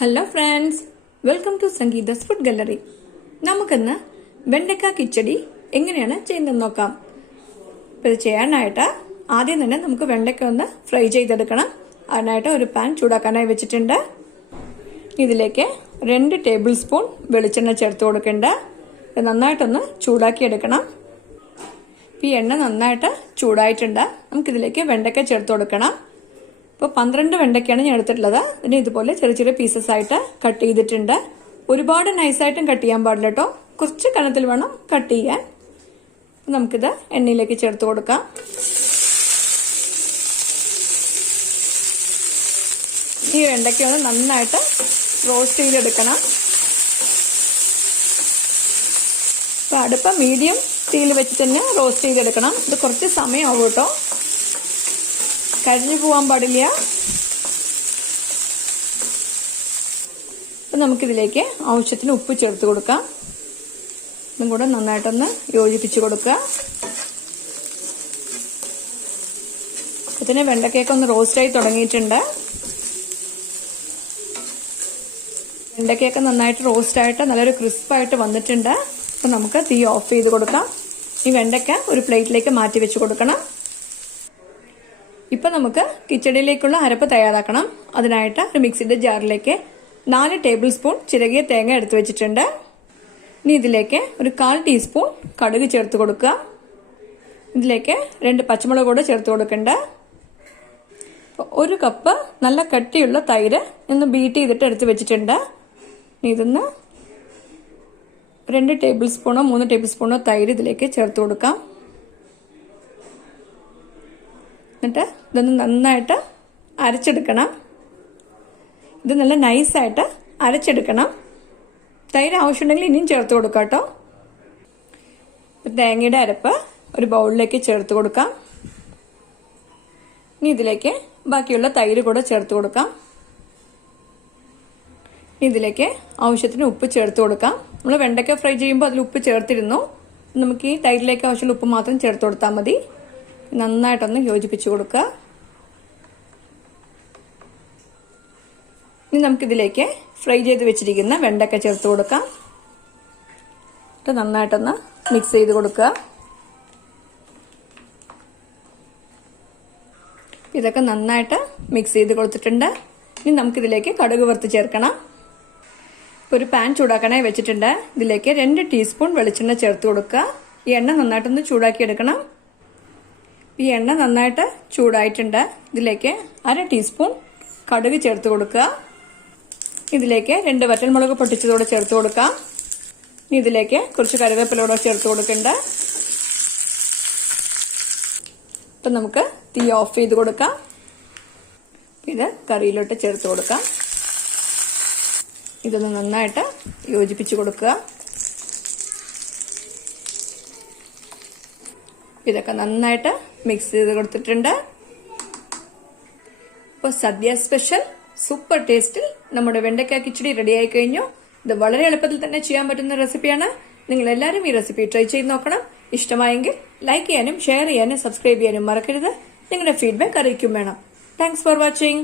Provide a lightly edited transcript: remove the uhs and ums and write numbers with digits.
Hello friends, welcome to Sangeetha's food gallery. നമുക്കിന്ന് വെണ്ടക്ക കിച്ചടി എങ്ങനെയാണ് ചെയ്യുന്നതെന്ന് നോക്കാം. ഇത് ചെയ്യാനായിട്ട് ആദ്യം തന്നെ നമുക്ക് വെണ്ടക്ക ഒന്ന് ഫ്രൈ ചെയ്തെടുക്കണം. അതിനായിട്ട് ഒരു പാൻ ചൂടാക്കാനായി വെച്ചിട്ടുണ്ട്. ഇതിലേക്ക് 2 ടേബിൾ സ്പൂൺ വെളിച്ചെണ്ണ ചേർത്ത് കൊടുക്കേണ്ട. ഇത് നന്നായിട്ടൊന്ന് ചൂടാക്കി എടുക്കണം. ഈ എണ്ണ നന്നായിട്ട് ചൂടായിട്ടുണ്ട്. നമുക്കിതിലേക്ക് വെണ്ടക്ക ചേർത്ത് കൊടുക്കണം. ഇപ്പോൾ 12 വെണ്ടയ്ക്കാണ് ഞാൻ എടുത്തിട്ടുള്ളത്. ഇതിന് ഇതുപോലെ ചെറിയ ചെറിയ പീസസ് ആയിട്ട് കട്ട് ചെയ്തിട്ടുണ്ട്. ഒരുപാട് നൈസായിട്ടും കട്ട് ചെയ്യാൻ പാടില്ല കേട്ടോ, കുറച്ച് കനത്തിൽ വേണം കട്ട് ചെയ്യാൻ. നമുക്കിത് എണ്ണയിലേക്ക് ചേർത്ത് കൊടുക്കാം. ഈ വെണ്ടയ്ക്ക ഒന്ന് നന്നായിട്ട് റോസ്റ്റ് ചെയ്തെടുക്കണം. അപ്പോൾ അടുപ്പ് മീഡിയം തീയിൽ വെച്ച് തന്നെ റോസ്റ്റ് ചെയ്തെടുക്കണം. ഇത് കുറച്ച് സമയമാവും കേട്ടോ, കരിഞ്ഞു പോകാൻ പാടില്ല. അപ്പം നമുക്കിതിലേക്ക് ആവശ്യത്തിന് ഉപ്പ് ചേർത്ത് കൊടുക്കാം. ഇതും കൂടെ നന്നായിട്ടൊന്ന് യോജിപ്പിച്ച് കൊടുക്കുക. ഇതിന് വെണ്ടക്കയൊക്കെ ഒന്ന് റോസ്റ്റായി തുടങ്ങിയിട്ടുണ്ട്. വെണ്ടക്കയൊക്കെ നന്നായിട്ട് റോസ്റ്റായിട്ട് നല്ലൊരു ക്രിസ്പായിട്ട് വന്നിട്ടുണ്ട്. അപ്പം നമുക്ക് തീ ഓഫ് ചെയ്ത് കൊടുക്കാം. ഈ വെണ്ടക്ക ഒരു പ്ലേറ്റിലേക്ക് മാറ്റി വെച്ച് കൊടുക്കണം. ഇപ്പം നമുക്ക് കിച്ചടിയിലേക്കുള്ള അരപ്പ് തയ്യാറാക്കണം. അതിനായിട്ട് ഒരു മിക്സിയുടെ ജാറിലേക്ക് 4 ടേബിൾ സ്പൂൺ ചിരകിയ തേങ്ങ എടുത്തു വെച്ചിട്ടുണ്ട്. ഇനി ഇതിലേക്ക് ഒരു 1/4 ടീസ്പൂൺ കടുക് ചേർത്ത് കൊടുക്കുക. ഇതിലേക്ക് 2 പച്ചമുളക് കൂടെ ചേർത്ത് കൊടുക്കണ്ട. 1 കപ്പ് നല്ല കട്ടിയുള്ള തൈര് ഒന്ന് ബീറ്റ് ചെയ്തിട്ട് എടുത്ത് വെച്ചിട്ടുണ്ട്. ഇതൊന്ന് 2 ടേബിൾ സ്പൂണോ 3 ടേബിൾ സ്പൂണോ തൈര് ഇതിലേക്ക് ചേർത്ത് കൊടുക്കാം. എന്നിട്ട് ഇതൊന്ന് നന്നായിട്ട് അരച്ചെടുക്കണം. ഇത് നല്ല നൈസായിട്ട് അരച്ചെടുക്കണം. തൈര് ആവശ്യമുണ്ടെങ്കിൽ ഇനിയും ചേർത്ത് കൊടുക്കാം കേട്ടോ. തേങ്ങയുടെ അരപ്പ് ഒരു ബൗളിലേക്ക് ചേർത്ത് കൊടുക്കാം. ഇനി ഇതിലേക്ക് ബാക്കിയുള്ള തൈര് കൂടെ ചേർത്ത് കൊടുക്കാം. ഇതിലേക്ക് ആവശ്യത്തിന് ഉപ്പ് ചേർത്ത് കൊടുക്കാം. നമ്മൾ വെണ്ടയ്ക്ക ഫ്രൈ ചെയ്യുമ്പോൾ അതിൽ ഉപ്പ് ചേർത്തിരുന്നു. നമുക്ക് ഈ തൈരിലേക്ക് ആവശ്യമുള്ള ഉപ്പ് മാത്രം ചേർത്ത് കൊടുത്താൽ മതി. നന്നായിട്ടൊന്ന് യോജിപ്പിച്ച് കൊടുക്കുക. ഇനി നമുക്കിതിലേക്ക് ഫ്രൈ ചെയ്ത് വെച്ചിരിക്കുന്ന വെണ്ടക്ക ചേർത്ത് കൊടുക്കാം. നന്നായിട്ടൊന്ന് മിക്സ് ചെയ്ത് കൊടുക്കുക. ഇതൊക്കെ നന്നായിട്ട് മിക്സ് ചെയ്ത് കൊടുത്തിട്ടുണ്ട്. ഇനി നമുക്കിതിലേക്ക് കടുക് വറുത്ത് ചേർക്കണം. ഒരു പാൻ ചൂടാക്കാനായി വെച്ചിട്ടുണ്ട്. ഇതിലേക്ക് 2 ടീസ്പൂൺ വെളിച്ചെണ്ണ ചേർത്ത് കൊടുക്കുക. ഈ എണ്ണ നന്നായിട്ടൊന്ന് ചൂടാക്കി എടുക്കണം. ഈ എണ്ണ നന്നായിട്ട് ചൂടായിട്ടുണ്ട്. ഇതിലേക്ക് 1/2 ടീസ്പൂൺ കടുക് ചേർത്ത് കൊടുക്കുക. ഇതിലേക്ക് 2 വറ്റൽമുളക് പൊട്ടിച്ചതോടെ ചേർത്ത് കൊടുക്കാം. ഇതിലേക്ക് കുറച്ച് കറിവേപ്പിലൂടെ ചേർത്ത് കൊടുക്കണ്ട. ഇപ്പം നമുക്ക് തീ ഓഫ് ചെയ്ത് കൊടുക്കാം. ഇത് കറിയിലോട്ട് ചേർത്ത് കൊടുക്കാം. ഇതൊന്ന് നന്നായിട്ട് യോജിപ്പിച്ച് കൊടുക്കുക. ഇതൊക്കെ നന്നായിട്ട് മിക്സ് ചെയ്ത് കൊടുത്തിട്ടുണ്ട്. ഇപ്പോൾ സദ്യ സ്പെഷ്യൽ സൂപ്പർ ടേസ്റ്റിൽ നമ്മുടെ വെണ്ടക്ക കിച്ചടി റെഡി ആയി കഴിഞ്ഞു. ഇത് വളരെ എളുപ്പത്തിൽ തന്നെ ചെയ്യാൻ പറ്റുന്ന റെസിപ്പിയാണ്. നിങ്ങൾ എല്ലാവരും ഈ റെസിപ്പി ട്രൈ ചെയ്ത് നോക്കണം. ഇഷ്ടമായെങ്കിൽ ലൈക്ക് ചെയ്യാനും ഷെയർ ചെയ്യാനും സബ്സ്ക്രൈബ് ചെയ്യാനും മറക്കരുത്. നിങ്ങളുടെ ഫീഡ്ബാക്ക് അറിയിക്കും വേണം. Thanks for watching.